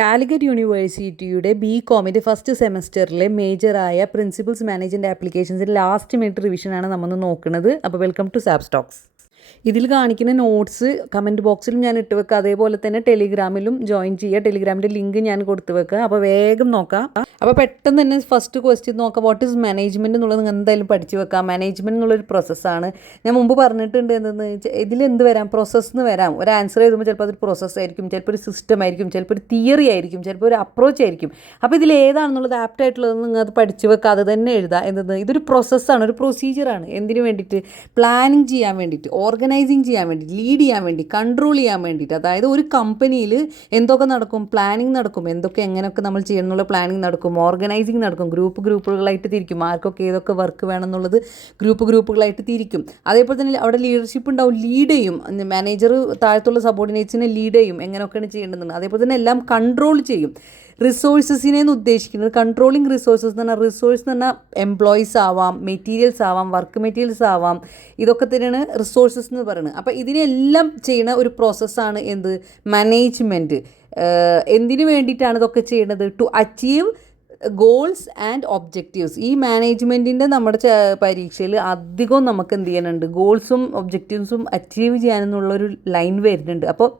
കാലിക്കറ്റ് യൂണിവേഴ്സിറ്റിയുടെ ബി.കോമിൻ്റെ ഫസ്റ്റ് സെമസ്റ്ററിലെ മേജറായ പ്രിൻസിപ്പിൾസ് മാനേജ്മെൻറ്റ് ആപ്ലിക്കേഷൻസിൻ്റെ ലാസ്റ്റ് മിനിറ്റ് റിവിഷനാണ് നമ്മൾ നോക്കുന്നത്. അപ്പോൾ വെൽക്കം ടു സാബ് സ്റ്റോക്സ്. ഇതിൽ കാണിക്കുന്ന നോട്ട്സ് കമൻറ്റ് ബോക്സിലും ഞാൻ ഇട്ട് വെക്കുക, അതേപോലെ തന്നെ ടെലിഗ്രാമിലും ജോയിൻ ചെയ്യുക. ടെലിഗ്രാമിൻ്റെ ലിങ്ക് ഞാൻ കൊടുത്ത് വെക്കുക. അപ്പോൾ വേഗം നോക്കാം. അപ്പോൾ പെട്ടെന്ന് തന്നെ ഫസ്റ്റ് ക്വസ്റ്റ്യൻ നോക്കാം. വാട്ട് ഈസ് മാനേജ്മെൻറ്റ് എന്നുള്ളത് നിങ്ങൾ എന്തായാലും പഠിച്ച് വെക്കാം. മാനേജ്മെൻറ്റ് എന്നുള്ളൊരു പ്രോസസ്സാണ്. ഞാൻ മുമ്പ് പറഞ്ഞിട്ടുണ്ട് എന്തെന്ന് വെച്ചാൽ ഇതിലെന്ത് വരാം, പ്രോസസ്സ് എന്ന് വരാം. ഒരു ആൻസർ എഴുതുമ്പോൾ ചിലപ്പോൾ അതൊരു പ്രോസസ്സായിരിക്കും, ചിലപ്പോൾ ഒരു സിസ്റ്റം ആയിരിക്കും, ചിലപ്പോൾ ഒരു തിയറി ആയിരിക്കും, ചിലപ്പോൾ ഒരു അപ്രോച്ച് ആയിരിക്കും. അപ്പോൾ ഇതിൽ ഏതാണെന്നുള്ളത് ആപ്റ്റായിട്ടുള്ളത് നിങ്ങൾ അത് പഠിച്ച് വെക്കുക, അത് തന്നെ എഴുതുക. എന്തെന്ന് ഇതൊരു പ്രോസസ്സാണ്, ഒരു പ്രൊസീജിയറാണ്. എന്തിനു വേണ്ടിയിട്ട്? പ്ലാനിങ് ചെയ്യാൻ വേണ്ടിയിട്ട്, ഓർഗനൈസിങ് ചെയ്യാൻ വേണ്ടി, ലീഡ് ചെയ്യാൻ വേണ്ടി, കൺട്രോൾ ചെയ്യാൻ വേണ്ടിയിട്ട്. അതായത് ഒരു കമ്പനിയിൽ എന്തൊക്കെ നടക്കും, പ്ലാനിങ് നടക്കും, എന്തൊക്കെ എങ്ങനെയൊക്കെ നമ്മൾ ചെയ്യണം എന്നുള്ള പ്ലാനിങ് നടക്കും, ഓർഗനൈസിങ് നടക്കും, ഗ്രൂപ്പുകളായിട്ട് തിരിക്കും, ആർക്കൊക്കെ ഏതൊക്കെ വർക്ക് വേണം എന്നുള്ളത് ഗ്രൂപ്പുകളായിട്ട് തിരിക്കും. അതേപോലെ തന്നെ അവിടെ ലീഡർഷിപ്പ് ഉണ്ടാവും, ലീഡ് ചെയ്യും. മാനേജർ താഴത്തുള്ള സബോർഡിനേറ്റ്സിനെ ലീഡ് ചെയ്യും, എങ്ങനെയൊക്കെയാണ് ചെയ്യേണ്ടതെന്ന്. അതേപോലെ തന്നെ എല്ലാം കൺട്രോൾ ചെയ്യും. റിസോഴ്സസിനെന്ന് ഉദ്ദേശിക്കുന്നത് കൺട്രോളിങ് റിസോഴ്സസ് എന്ന് പറഞ്ഞാൽ, റിസോഴ്സ് എന്ന് പറഞ്ഞാൽ എംപ്ലോയീസ് ആവാം, മെറ്റീരിയൽസ് ആവാം, വർക്ക് മെറ്റീരിയൽസ് ആവാം, ഇതൊക്കെ തന്നെയാണ് റിസോഴ്സസ് എന്ന് പറയുന്നത്. അപ്പോൾ ഇതിനെല്ലാം ചെയ്യുന്ന ഒരു പ്രോസസ്സാണ് എന്ത്, മാനേജ്മെൻറ്റ്. എന്തിനു വേണ്ടിയിട്ടാണ് ഇതൊക്കെ ചെയ്യുന്നത്? To achieve goals and objectives. ഈ മാനേജ്മെൻറ്റിൻ്റെ നമ്മുടെ പരീക്ഷയിൽ അധികവും നമുക്ക് എന്ത് ചെയ്യാനുണ്ട്, ഗോൾസും ഒബ്ജക്റ്റീവ്സും അച്ചീവ് ചെയ്യാനെന്നുള്ളൊരു ലൈൻ വരുന്നുണ്ട്. അപ്പോൾ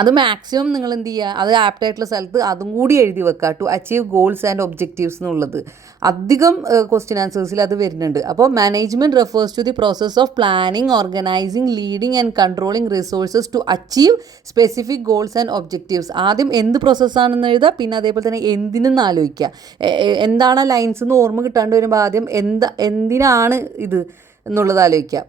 അത് മാക്സിമം നിങ്ങൾ എന്ത് ചെയ്യുക, അത് ആപ്റ്റായിട്ടുള്ള സ്ഥലത്ത് അതും കൂടി എഴുതി വെക്കുക. To achieve goals and objectives എന്നുള്ളത് അധികം ക്വസ്റ്റ്യൻ ആൻസേഴ്സിൽ അത് വരുന്നുണ്ട്. അപ്പോൾ management refers to the process of planning, organizing, leading and controlling resources to achieve specific goals and objectives. ആദ്യം എന്ത് പ്രോസസ്സാണെന്ന് എഴുതുക, പിന്നെ അതേപോലെ തന്നെ എന്തിനെന്ന് ആലോചിക്കുക. എന്താണ് ലൈൻസ് എന്ന് ഓർമ്മ കിട്ടാണ്ട് വരുമ്പോൾ ആദ്യം എന്തിനാണ് ഇത് എന്നുള്ളത് ആലോചിക്കുക.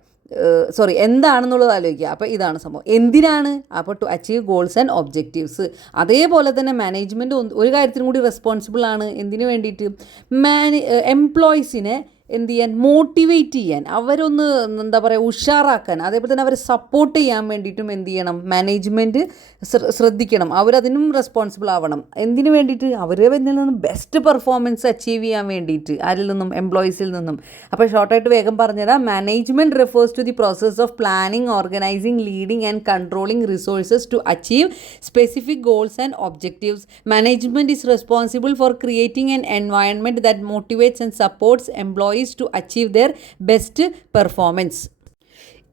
എന്താണെന്നുള്ളത് ആലോചിക്കുക. അപ്പോൾ ഇതാണ് സംഭവം. എന്തിനാണ്? അപ്പോൾ to achieve goals and objectives. അതേപോലെ തന്നെ മാനേജ്മെൻറ്റ് ഒരു കാര്യത്തിനും കൂടി റെസ്പോൺസിബിൾ ആണ്. എന്തിനു വേണ്ടിയിട്ട്? എംപ്ലോയീസിനെ എന്ത് ചെയ്യാൻ, മോട്ടിവേറ്റ് ചെയ്യാൻ, അവരൊന്ന് എന്താ പറയുക, ഉഷാറാക്കാൻ, അതേപോലെ തന്നെ അവരെ സപ്പോർട്ട് ചെയ്യാൻ വേണ്ടിയിട്ടും എന്ത് ചെയ്യണം, മാനേജ്മെൻറ്റ് ശ്രദ്ധിക്കണം. അവരതിനും റെസ്പോൺസിബിൾ ആവണം. എന്തിനു വേണ്ടിയിട്ട്? അവരെ നിന്നും ബെസ്റ്റ് പെർഫോമൻസ് അച്ചീവ് ചെയ്യാൻ വേണ്ടിയിട്ട്. ആരിൽ നിന്നും? എംപ്ലോയീസിൽ നിന്നും. അപ്പോൾ ഷോർട്ടായിട്ട് വേഗം പറഞ്ഞുതരാം. Management refers to the process of planning, organizing, leading and controlling resources to achieve specific goals and objectives. Management is responsible for creating an environment that motivates and supports employees to achieve their best performance.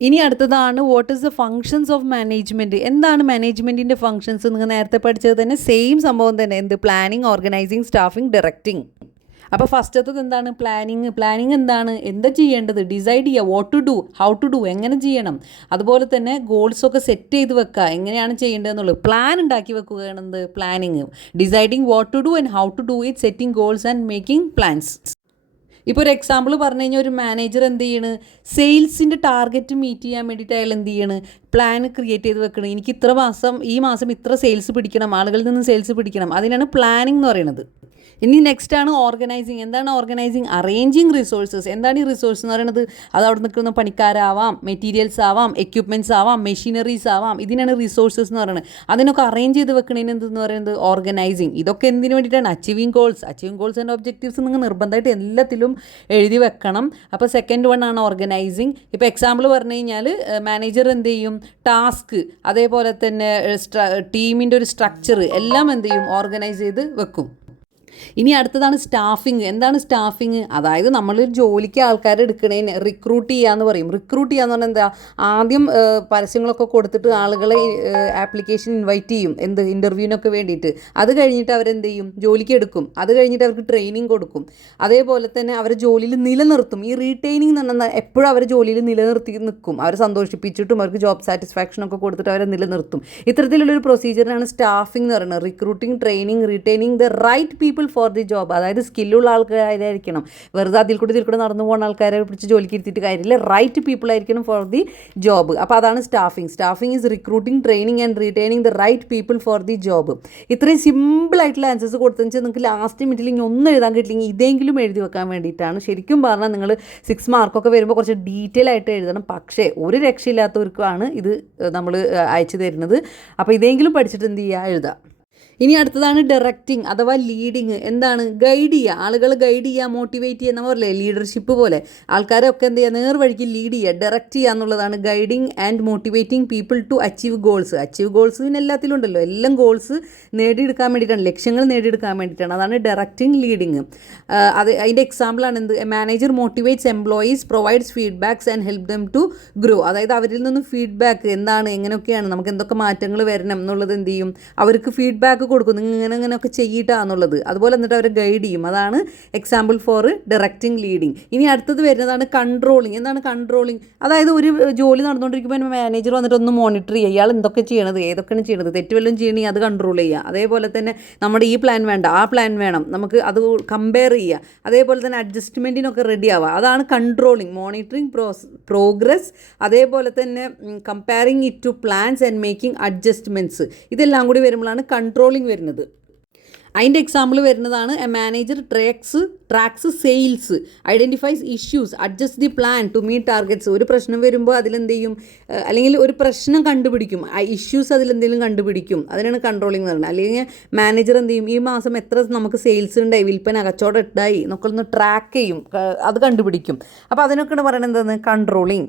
ഇനി അടുത്തതാണ് what is the functions of management. എന്താണ് മാനേജ്മെൻറ്റിൻ്റെ functions? നിങ്ങൾ നേരത്തെ പഠിച്ചത് തന്നെ same സംഭവം തന്നെ. എന്ത്? Planning, organizing, staffing, directing. അപ്പോൾ ഫസ്റ്റത്തത് എന്താണ്? പ്ലാനിങ് എന്താണ്? എന്താ ചെയ്യേണ്ടത്? ഡിസൈഡ് ചെയ്യുക. What to do, how to do, എങ്ങനെ ചെയ്യണം. അതുപോലെ തന്നെ ഗോൾസൊക്കെ സെറ്റ് ചെയ്ത് വെക്കുക, എങ്ങനെയാണ് ചെയ്യേണ്ടതെന്നുള്ളത്. പ്ലാൻ ഉണ്ടാക്കി വെക്കുകയാണെന്ത്? Planning. Deciding what to do and how to do it, setting goals and making plans. ഇപ്പോൾ ഒരു എക്സാമ്പിൾ പറഞ്ഞു കഴിഞ്ഞാൽ, ഒരു മാനേജർ എന്ത് ചെയ്യണ്, സെയിൽസിൻ്റെ ടാർഗറ്റ് മീറ്റ് ചെയ്യാൻ വേണ്ടിയിട്ട് അയാൾ എന്ത് ചെയ്യണ്, പ്ലാൻ ക്രിയേറ്റ് ചെയ്ത് വെക്കണം. എനിക്ക് ഈ മാസം ഇത്ര സെയിൽസ് പിടിക്കണം, ആളുകളിൽ നിന്ന് സെയിൽസ് പിടിക്കണം. അതിനാണ് പ്ലാനിങ് എന്ന് പറയുന്നത്. ഇനി നെക്സ്റ്റ് ആണ് ഓർഗനൈസിങ്. എന്താണ് ഓർഗനൈസിങ്? Arranging resources. എന്താണ് ഈ റിസോഴ്സ് എന്ന് പറയുന്നത്? അത് അവിടെ നിൽക്കുന്ന പണിക്കാരാവാം, മെറ്റീരിയൽസ് ആവാം, എക്യുപ്മെൻറ്റ്സ് ആവാം, മെഷീനറീസ് ആവാം. ഇതിനാണ് റിസോഴ്സസ് എന്ന് പറയുന്നത്. അതിനൊക്കെ അറേഞ്ച് ചെയ്ത് വെക്കണതിന് എന്തെന്ന് പറയുന്നത്? ഓർഗനൈസിങ്. ഇതൊക്കെ എന്തിനു വേണ്ടിയിട്ടാണ്? അച്ചീവിങ് ഗോൾസ് ആൻഡ് ഒബ്ജക്റ്റീവ്സ് നിങ്ങൾ നിർബന്ധമായിട്ട് എല്ലാത്തിലും എഴുതി വെക്കണം. അപ്പോൾ സെക്കൻഡ് വൺ ആണ് ഓർഗനൈസിങ്. ഇപ്പോൾ എക്സാമ്പിൾ പറഞ്ഞു കഴിഞ്ഞാൽ, മാനേജർ എന്ത് ചെയ്യും, ടാസ്ക്, അതേപോലെ തന്നെ ടീമിൻ്റെ ഒരു സ്ട്രക്ചർ എല്ലാം എന്ത് ചെയ്യും, ഓർഗനൈസ് ചെയ്ത് വെക്കും. ഇനി അടുത്തതാണ് സ്റ്റാഫിങ്. എന്താണ് സ്റ്റാഫിങ്? അതായത് നമ്മൾ ജോലിക്ക് ആൾക്കാരെ എടുക്കണേന് റിക്രൂട്ട് ചെയ്യാന്ന് പറയും. റിക്രൂട്ട് ചെയ്യാന്ന് പറഞ്ഞാൽ എന്താ? ആദ്യം പരസ്യങ്ങളൊക്കെ കൊടുത്തിട്ട് ആളുകളെ ആപ്ലിക്കേഷൻ ഇൻവൈറ്റ് ചെയ്യും, ഇൻ്റർവ്യൂവിനൊക്കെ വേണ്ടിയിട്ട്. അത് കഴിഞ്ഞിട്ട് അവരെന്ത് ചെയ്യും, ജോലിക്ക് എടുക്കും. അത് കഴിഞ്ഞിട്ട് അവർക്ക് ട്രെയിനിങ് കൊടുക്കും. അതേപോലെ തന്നെ അവരെ ജോലിയിൽ നിലനിർത്തും. ഈ റീട്രെയിനിങ് എന്ന് പറഞ്ഞാൽ എപ്പോഴും അവരെ ജോലിയിൽ നിലനിർത്തി നിൽക്കും. അവരെ സന്തോഷിപ്പിച്ചിട്ടും അവർക്ക് ജോബ് സാറ്റിസ്ഫാക്ഷനൊക്കെ കൊടുത്തിട്ട് അവരെ നിലനിർത്തും. ഇത്തരത്തിലുള്ളൊരു പ്രൊസീജിയറാണ് സ്റ്റാഫിംഗ് എന്ന് പറയുന്നത്. Recruiting, training, retraining the right people for the job. അതായത് സ്കില്ലുള്ള ആൾക്കാരായിരിക്കണം. വെറുതെ അതിൽ കൂടി നടന്നു പോകുന്ന ആൾക്കാരെ പിടിച്ച് ജോലിക്ക് ഇരുത്തിയിട്ട് കാര്യമില്ല. റൈറ്റ് പീപ്പിൾ ആയിരിക്കണം ഫോർ ദി ജോബ്. അപ്പോൾ അതാണ് staffing. Staffing is recruiting, training and retaining the right people for the job. ഇത്രയും സിമ്പിളായിട്ടുള്ള ആൻസേഴ്സ് കൊടുത്തെന്ന് വെച്ചാൽ നിങ്ങൾക്ക് ലാസ്റ്റ് മിനിറ്റിൽ ഇനി ഒന്നും എഴുതാൻ കിട്ടില്ലെങ്കിൽ ഇതെങ്കിലും എഴുതി വെക്കാൻ വേണ്ടിയിട്ടാണ്. ശരിക്കും പറഞ്ഞാൽ നിങ്ങൾ 6 മാർക്കൊക്കെ വരുമ്പോൾ കുറച്ച് ഡീറ്റെയിൽ ആയിട്ട് എഴുതണം. പക്ഷേ ഒരു രക്ഷയില്ലാത്തവർക്കാണ് ഇത് നമ്മൾ അയച്ചു തരുന്നത്. അപ്പോൾ ഇതെങ്കിലും പഠിച്ചിട്ട് എന്ത് ചെയ്യുക, എഴുതുക. ഇനി അടുത്തതാണ് ഡയറക്റ്റിംഗ് അഥവാ ലീഡിങ്. എന്താണ്? ഗൈഡ് ചെയ്യുക, ആളുകൾ ഗൈഡ് ചെയ്യുക, മോട്ടിവേറ്റ് ചെയ്യുക. നമ്മൾ പറയില്ലേ ലീഡർഷിപ്പ് പോലെ ആൾക്കാരൊക്കെ എന്ത് ചെയ്യുക, നേർവഴിക്ക് ലീഡ് ചെയ്യുക, ഡയറക്റ്റ് ചെയ്യുക എന്നുള്ളതാണ് guiding and motivating people to achieve goals. Achieve goals പിന്നെ എല്ലാത്തിലും ഉണ്ടല്ലോ, എല്ലാം ഗോൾസ് നേടിയെടുക്കാൻ വേണ്ടിയിട്ടാണ്, ലക്ഷ്യങ്ങൾ നേടിയെടുക്കാൻ വേണ്ടിയിട്ടാണ്. അതാണ് ഡയറക്റ്റിംഗ് ലീഡിങ്. അതിൻ്റെ എക്സാമ്പിളാണ് എന്ത്? A manager motivates employees, provides feedbacks and help them to grow. അതായത് അവരിൽ നിന്നും ഫീഡ്ബാക്ക് എന്താണ്, എങ്ങനെയൊക്കെയാണ് നമുക്ക് എന്തൊക്കെ മാറ്റങ്ങൾ വരണം എന്നുള്ളത് എന്ത് ചെയ്യും, അവർക്ക് ഫീഡ്ബാക്ക് കൊടുക്കും, നിങ്ങൾ ഇങ്ങനെയൊക്കെ ചെയ്യിട്ടാന്നുള്ളത്. അതുപോലെ എന്നിട്ട് അവരെ ഗൈഡ് ചെയ്യും. അതാണ് എക്സാമ്പിൾ ഫോർ ഡയറക്റ്റിംഗ് ലീഡിങ്. ഇനി അടുത്തത് വരുന്നതാണ് കൺട്രോളിങ്. എന്താണ് കൺട്രോളിങ്? അതായത് ഒരു ജോലി നടന്നുകൊണ്ടിരിക്കുമ്പോൾ മാനേജർ വന്നിട്ട് ഒന്ന് മോണിറ്റർ ചെയ്യുക, ഇയാൾ എന്തൊക്കെ ചെയ്യണത്, ഏതൊക്കെയാണ് ചെയ്യണത്, തെറ്റ് വല്ലതും ചെയ്യണമെങ്കിൽ അത് കൺട്രോൾ ചെയ്യുക. അതേപോലെ തന്നെ നമ്മുടെ ഈ പ്ലാൻ വേണ്ട, ആ പ്ലാൻ വേണം, നമുക്ക് അത് കമ്പയർ ചെയ്യുക. അതേപോലെ തന്നെ അഡ്ജസ്റ്റ്മെൻറ്റിനൊക്കെ റെഡി ആവുക. അതാണ് കൺട്രോളിങ്. മോണിറ്ററിങ് പ്രോഗ്രസ്, അതേപോലെ തന്നെ comparing it to plans and making adjustments. ഇതെല്ലാം കൂടി വരുമ്പോഴാണ് കൺട്രോളിങ് വരുന്നത്. അതിൻ്റെ എക്സാമ്പിൾ വരുന്നതാണ് a manager tracks sales, identifies issues, adjust the plan to meet targets. ഒരു പ്രശ്നം വരുമ്പോൾ അതിലെന്ത് ചെയ്യും, അല്ലെങ്കിൽ ഒരു പ്രശ്നം കണ്ടുപിടിക്കും, ആ ഇഷ്യൂസ് അതിലെന്തെങ്കിലും കണ്ടുപിടിക്കും. അതിനാണ് കൺട്രോളിങ് എന്ന് പറയുന്നത്. അല്ലെങ്കിൽ മാനേജർ എന്ത് ചെയ്യും, ഈ മാസം എത്ര നമുക്ക് സെയിൽസ് ഉണ്ടായി, വിൽപ്പന കച്ചവടം ഉണ്ടായി എന്നൊക്കെ ഒന്ന് ട്രാക്ക് ചെയ്യും, അത് കണ്ടുപിടിക്കും. അപ്പോൾ അതിനൊക്കെയാണ് പറയുന്നത് എന്താണ്, കൺട്രോളിങ്.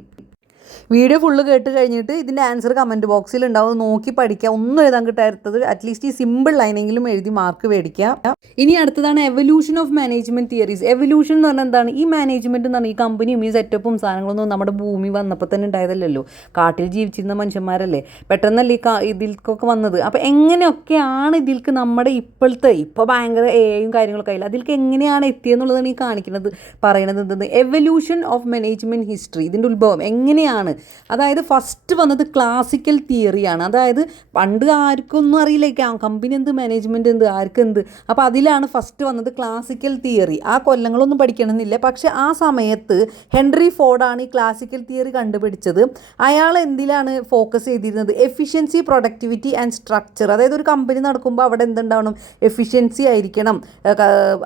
വീഡിയോ ഫുള്ള് കേട്ട് കഴിഞ്ഞിട്ട് ഇതിൻ്റെ ആൻസർ കമൻറ്റ് ബോക്സിൽ ഉണ്ടാവും, നോക്കി പഠിക്കുക. ഒന്നും എഴുതാൻ കിട്ടാത്തത് അറ്റ്ലീസ്റ്റ് ഈ സിമ്പിൾ ലൈനെങ്കിലും എഴുതി മാർക്ക് മേടിക്കുക. ഇനി അടുത്തതാണ് evolution of management theories. Evolution എന്ന് പറഞ്ഞാൽ എന്താണ്? ഈ മാനേജ്മെൻറ്റ് എന്ന് പറഞ്ഞാൽ ഈ കമ്പനിയും ഈ സെറ്റപ്പും സാധനങ്ങളൊന്നും നമ്മുടെ ഭൂമി വന്നപ്പോൾ തന്നെ ഉണ്ടായതല്ലല്ലോ. കാട്ടിൽ ജീവിച്ചിരുന്ന മനുഷ്യന്മാരല്ലേ, പെട്ടെന്നല്ലേ ഇതിൽക്കൊക്കെ വന്നത്. അപ്പോൾ എങ്ങനെയൊക്കെയാണ് ഇതിൽക്ക് നമ്മുടെ ഇപ്പോൾ ഭയങ്കര എയും കാര്യങ്ങളൊക്കെ ആയില്ല, അതിൽക്ക് എങ്ങനെയാണ് എത്തിയെന്നുള്ളതാണ് ഈ കാണിക്കുന്നത്, പറയണത് എന്തെന്ന്. എവല്യൂഷൻ ഓഫ് മാനേജ്മെൻറ്റ് ഹിസ്റ്ററി, ഇതിൻ്റെ ഉത്ഭവം എങ്ങനെയാണ്. അതായത് ഫസ്റ്റ് വന്നത് ക്ലാസിക്കൽ തിയറിയാണ്. അതായത് പണ്ട് ആർക്കൊന്നും അറിയില്ല കമ്പനി എന്ത്, മാനേജ്മെൻറ്റ് എന്ത്, ആർക്കെന്ത്. അപ്പോൾ അതിലാണ് ഫസ്റ്റ് വന്നത് ക്ലാസിക്കൽ തിയറി. ആ കൊല്ലങ്ങളൊന്നും പഠിക്കണമെന്നില്ല, പക്ഷേ ആ സമയത്ത് ഹെൻറി ഫോർഡാണ് ഈ ക്ലാസിക്കൽ തിയറി കണ്ടുപിടിച്ചത്. അയാൾ എന്തിലാണ് ഫോക്കസ് ചെയ്തിരുന്നത്? Efficiency, productivity and structure. അതായത് ഒരു കമ്പനി നടക്കുമ്പോൾ അവിടെ എന്തുണ്ടാവണം, എഫിഷ്യൻസി ആയിരിക്കണം,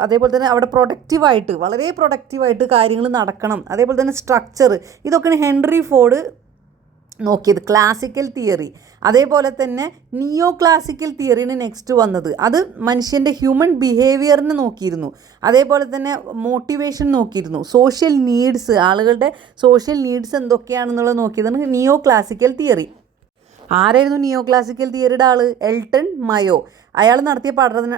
അതേപോലെ തന്നെ അവിടെ പ്രൊഡക്റ്റീവായിട്ട്, വളരെ പ്രൊഡക്റ്റീവായിട്ട് കാര്യങ്ങൾ നടക്കണം. അതേപോലെ തന്നെ സ്ട്രക്ചർ. ഇതൊക്കെയാണ് ഹെൻറി ഫോർഡ് നോക്കിയത്, ക്ലാസിക്കൽ തിയറി. അതേപോലെ തന്നെ നിയോ ക്ലാസിക്കൽ തിയറിയാണ് നെക്സ്റ്റ് വന്നത്. അത് മനുഷ്യൻ്റെ ഹ്യൂമൻ ബിഹേവിയറിനെ നോക്കിയിരുന്നു. അതേപോലെ തന്നെ മോട്ടിവേഷൻ നോക്കിയിരുന്നു, സോഷ്യൽ നീഡ്സ്, ആളുകളുടെ സോഷ്യൽ നീഡ്സ് എന്തൊക്കെയാണെന്നുള്ളത് നോക്കിയതാണ് നിയോ ക്ലാസിക്കൽ തിയറി. ആരായിരുന്നു നിയോ ക്ലാസിക്കൽ തിയറിയുടെ ആൾ? എൽട്ടൺ മയോ. അയാൾ നടത്തിയ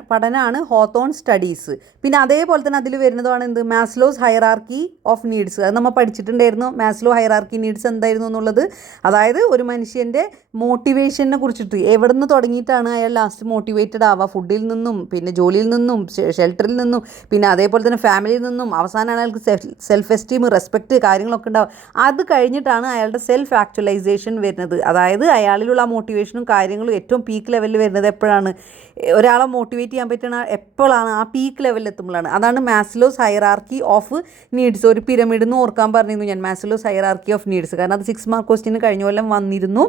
പഠനമാണ് ഹോത്തോൺ സ്റ്റഡീസ്. പിന്നെ അതേപോലെ തന്നെ അതിൽ വരുന്നതാണ് എന്ത്, മാസ്ലോസ് ഹൈറാർക്കി ഓഫ് നീഡ്സ്. അത് നമ്മൾ പഠിച്ചിട്ടുണ്ടായിരുന്നു, മാസ്ലോ ഹൈറാർക്കി നീഡ്സ് എന്തായിരുന്നു എന്നുള്ളത്. അതായത് ഒരു മനുഷ്യൻ്റെ മോട്ടിവേഷനെ കുറിച്ചിട്ട് എവിടെ നിന്ന് തുടങ്ങിയിട്ടാണ് അയാൾ ലാസ്റ്റ് മോട്ടിവേറ്റഡ് ആവുക, ഫുഡിൽ നിന്നും, പിന്നെ ജോലിയിൽ നിന്നും, ഷെൽട്ടറിൽ നിന്നും, പിന്നെ അതേപോലെ തന്നെ ഫാമിലിയിൽ നിന്നും, അവസാനമാണ് അയാൾക്ക് സെൽഫ് എസ്റ്റീം, റെസ്പെക്റ്റ് കാര്യങ്ങളൊക്കെ ഉണ്ടാവുക. അത് കഴിഞ്ഞിട്ടാണ് അയാളുടെ സെൽഫ് ആക്ച്വലൈസേഷൻ വരുന്നത്. അതായത് അയാളിലുള്ള ആ മോട്ടിവേഷനും കാര്യങ്ങളും ഏറ്റവും പീക്ക് ലെവലിൽ വരുന്നത് എപ്പോഴാണ്? ഒരാളെ മോട്ടിവേറ്റ് ചെയ്യാൻ പറ്റുന്ന എപ്പോഴാണ്? ആ പീക്ക് ലെവലിൽ എത്തുമ്പോഴാണ്. അതാണ് മാസ്ലോസ് ഹൈറാർക്കി ഓഫ് നീഡ്സ്. ഒരു പിരമിഡ് എന്ന് ഓർക്കാൻ പറഞ്ഞിരുന്നു ഞാൻ, മാസ്ലോസ് ഹൈറാർക്കി ഓഫ് നീഡ്സ്. കാരണം അത് 6 മാർക്ക് ക്വസ്റ്റ്യന് കഴിഞ്ഞ കൊല്ലം വന്നിരുന്നു.